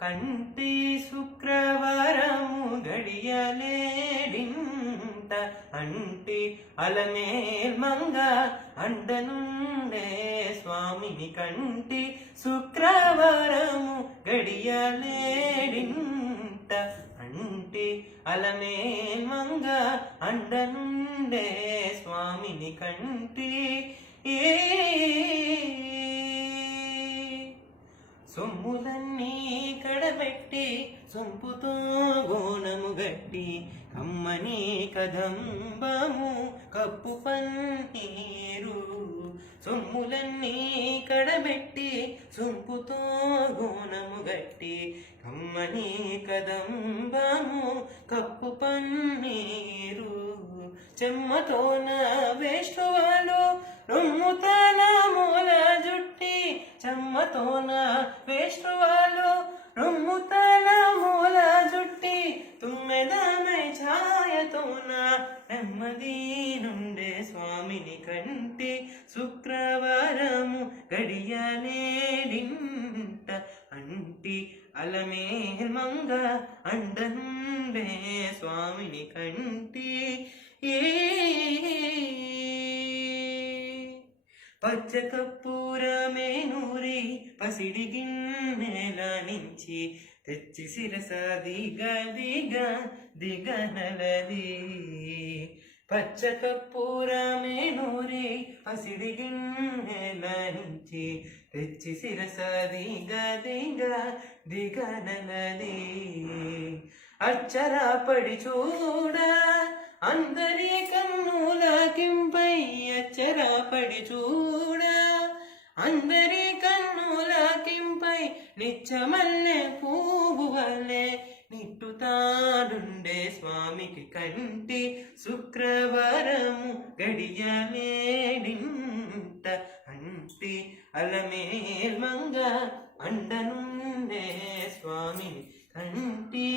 కంటి శుక్రవారము గడియలేడింట అంటి అలమేల్ మంగ అండనుండే స్వామిని కంటి శుక్రవారము గడియలేడింట అంటి అలమేల్ మంగ అండనుండే స్వామిని కంటి సొమ్ములన్నీ కడబెట్టి సొంపుతో గోనము గట్టి అమ్మని కదంబము కప్పు పన్నీరు సొమ్ములన్నీ కడబెట్టి సొంపుతో గోనము గట్టి అమ్మని కదంబము కప్పు పన్నీరు చెమ్మతోన వేష్టువాలు రొమ్ముతల మూల జుట్టి చెమ్మతోన వేష్టువాలు రొమ్ముతల మూల జుట్టి తుమ్మెదమై ఛాయతోన నెమ్మది నుండే స్వామిని కంటి శుక్రవారము గడియలేడింట అంటి అలమేల్ మంగ అండనుండే స్వామిని కంటి పచ్చ కర్పూరమే నూరి పసిడి గిన్నెల నుంచి తెచ్చి శిరస దిగనలది పచ్చ కర్పూరమే నూరి పసిడి గిన్నెల నుంచి తెచ్చి శిరస దిగనలది అచ్చరా పడి చూడ అందరి కన్నులకింపై అచ్చరా పడి చూడ అందరి కన్నులకింపై నిచ్చమల్లె పువ్వు వలె నిట్టుతానుండే స్వామికి కంటి శుక్రవారము గడియలేడింట అంటి అలమేల్ మంగ అండనుండే స్వామిని కంటి